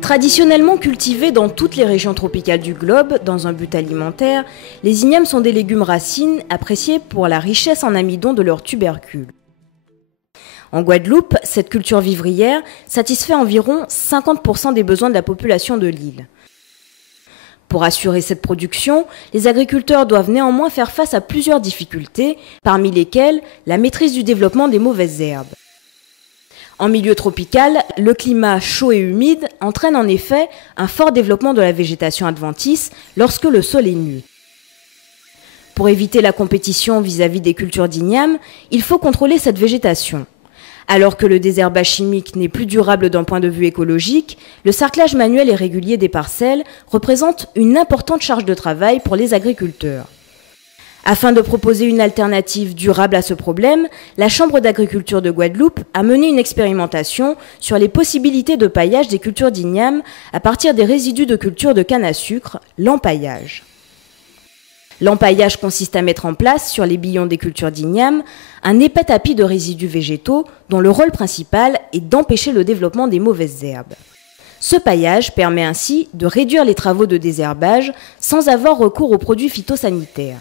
Traditionnellement cultivés dans toutes les régions tropicales du globe, dans un but alimentaire, les ignames sont des légumes racines appréciés pour la richesse en amidon de leurs tubercules. En Guadeloupe, cette culture vivrière satisfait environ 50% des besoins de la population de l'île. Pour assurer cette production, les agriculteurs doivent néanmoins faire face à plusieurs difficultés, parmi lesquelles la maîtrise du développement des mauvaises herbes. En milieu tropical, le climat chaud et humide entraîne en effet un fort développement de la végétation adventice lorsque le sol est nu. Pour éviter la compétition vis-à-vis des cultures d'ignames, il faut contrôler cette végétation. Alors que le désherbage chimique n'est plus durable d'un point de vue écologique, le sarclage manuel et régulier des parcelles représente une importante charge de travail pour les agriculteurs. Afin de proposer une alternative durable à ce problème, la Chambre d'agriculture de Guadeloupe a mené une expérimentation sur les possibilités de paillage des cultures d'ignames à partir des résidus de culture de canne à sucre, l'empaillage. L'empaillage consiste à mettre en place, sur les billons des cultures d'ignames, un épais tapis de résidus végétaux dont le rôle principal est d'empêcher le développement des mauvaises herbes. Ce paillage permet ainsi de réduire les travaux de désherbage sans avoir recours aux produits phytosanitaires.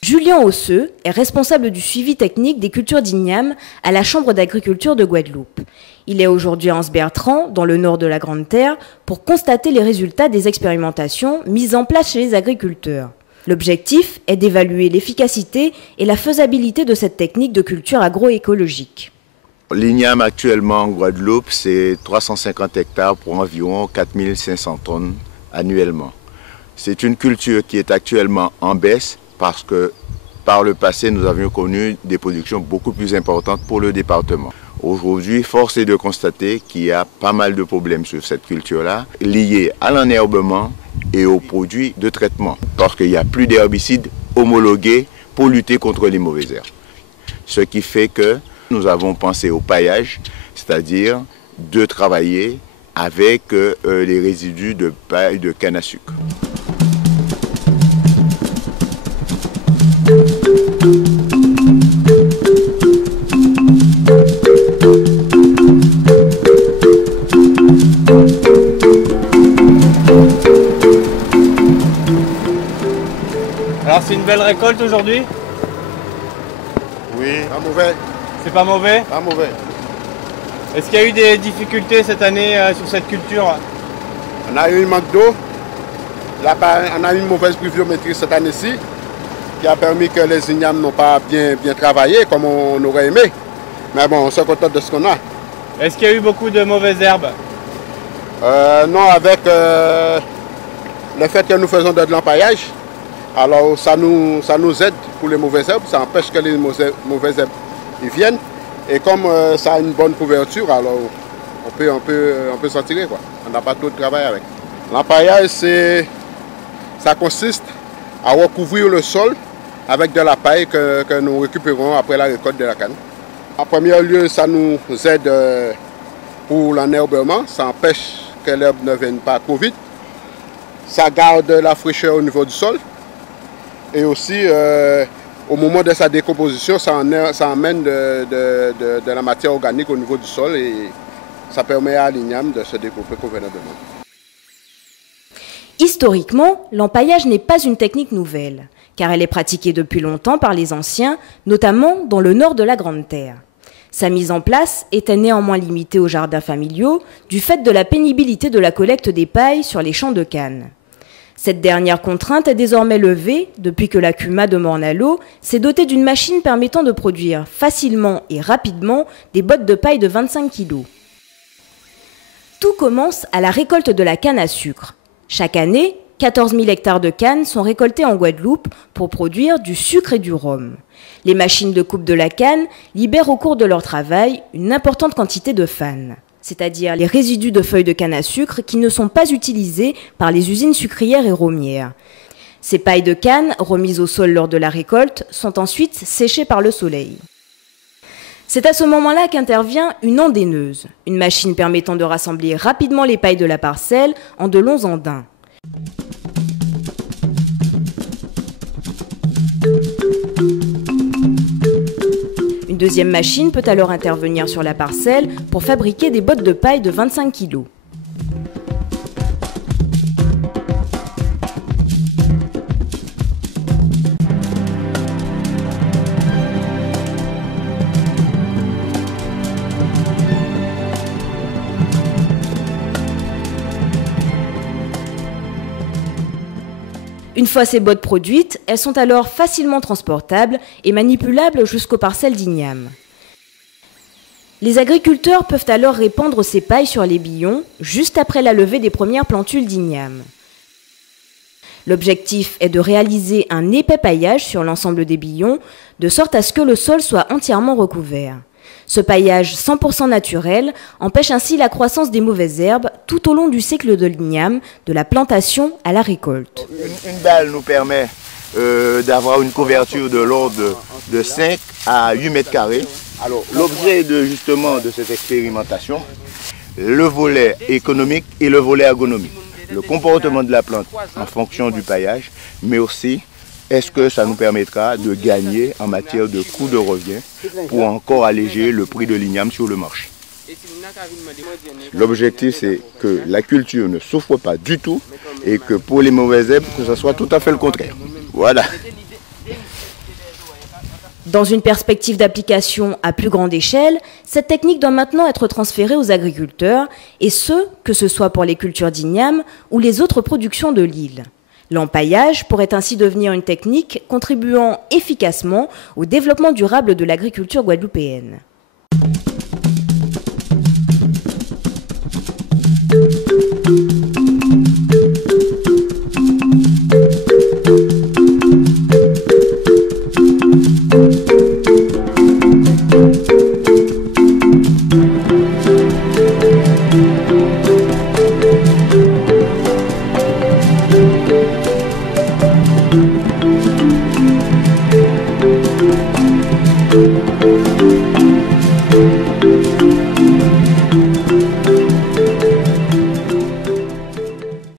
Julien Osseux est responsable du suivi technique des cultures d'ignames à la Chambre d'agriculture de Guadeloupe. Il est aujourd'hui à Anse-Bertrand, dans le nord de la Grande Terre, pour constater les résultats des expérimentations mises en place chez les agriculteurs. L'objectif est d'évaluer l'efficacité et la faisabilité de cette technique de culture agroécologique. L'igname actuellement en Guadeloupe, c'est 350 hectares pour environ 4500 tonnes annuellement. C'est une culture qui est actuellement en baisse, parce que par le passé, nous avions connu des productions beaucoup plus importantes pour le département. Aujourd'hui, force est de constater qu'il y a pas mal de problèmes sur cette culture-là, liés à l'enherbement et aux produits de traitement, parce qu'il n'y a plus d'herbicides homologués pour lutter contre les mauvaises herbes. Ce qui fait que nous avons pensé au paillage, c'est-à-dire de travailler avec les résidus de paille de canne à sucre. Alors c'est une belle récolte aujourd'hui? Oui. Pas mauvais. C'est pas mauvais? Pas mauvais. Est-ce qu'il y a eu des difficultés cette année sur cette culture? On a eu un manque d'eau. On a eu une mauvaise pluviométrie cette année-ci, qui a permis que les ignames n'ont pas bien travaillé comme on aurait aimé. Mais bon, on se contente de ce qu'on a. Est-ce qu'il y a eu beaucoup de mauvaises herbes? Non, avec le fait que nous faisons de l'empaillage, alors ça nous aide pour les mauvaises herbes, ça empêche que les mauvaises herbes y viennent. Et comme ça a une bonne couverture, alors on peut s'en tirer, quoi. On n'a pas trop de travail avec. L'empaillage, ça consiste à recouvrir le sol avec de la paille que nous récupérons après la récolte de la canne. En premier lieu, ça nous aide pour l'enherbement, ça empêche que l'herbe ne vienne pas trop vite. Ça garde la fraîcheur au niveau du sol. Et aussi, au moment de sa décomposition, ça emmène de la matière organique au niveau du sol et ça permet à l'igname de se développer convenablement. Historiquement, l'empaillage n'est pas une technique nouvelle, car elle est pratiquée depuis longtemps par les anciens, notamment dans le nord de la Grande Terre. Sa mise en place était néanmoins limitée aux jardins familiaux du fait de la pénibilité de la collecte des pailles sur les champs de canne. Cette dernière contrainte est désormais levée depuis que la CUMA de Morne-à-l'Eau s'est dotée d'une machine permettant de produire facilement et rapidement des bottes de paille de 25 kg. Tout commence à la récolte de la canne à sucre. Chaque année, 14 000 hectares de canne sont récoltés en Guadeloupe pour produire du sucre et du rhum. Les machines de coupe de la canne libèrent au cours de leur travail une importante quantité de FAN, c'est-à-dire les résidus de feuilles de canne à sucre qui ne sont pas utilisés par les usines sucrières et rhummières. Ces pailles de canne, remises au sol lors de la récolte, sont ensuite séchées par le soleil. C'est à ce moment-là qu'intervient une andaineuse, une machine permettant de rassembler rapidement les pailles de la parcelle en de longs andins. Une deuxième machine peut alors intervenir sur la parcelle pour fabriquer des bottes de paille de 25 kg. Une fois ces bottes produites, elles sont alors facilement transportables et manipulables jusqu'aux parcelles d'igname. Les agriculteurs peuvent alors répandre ces pailles sur les billons juste après la levée des premières plantules d'igname. L'objectif est de réaliser un épais paillage sur l'ensemble des billons, de sorte à ce que le sol soit entièrement recouvert. Ce paillage 100% naturel empêche ainsi la croissance des mauvaises herbes tout au long du cycle de l'igname, de la plantation à la récolte. Une balle nous permet d'avoir une couverture de l'ordre de 5 à 8 mètres carrés. Alors, l'objet de cette expérimentation, le volet économique et le volet agronomique. Le comportement de la plante en fonction du paillage, mais aussi est-ce que ça nous permettra de gagner en matière de coût de revient pour encore alléger le prix de l'igname sur le marché. L'objectif, c'est que la culture ne souffre pas du tout et que pour les mauvaises herbes, que ce soit tout à fait le contraire. Voilà. Dans une perspective d'application à plus grande échelle, cette technique doit maintenant être transférée aux agriculteurs, et ce, que ce soit pour les cultures d'igname ou les autres productions de l'île. L'empaillage pourrait ainsi devenir une technique contribuant efficacement au développement durable de l'agriculture guadeloupéenne.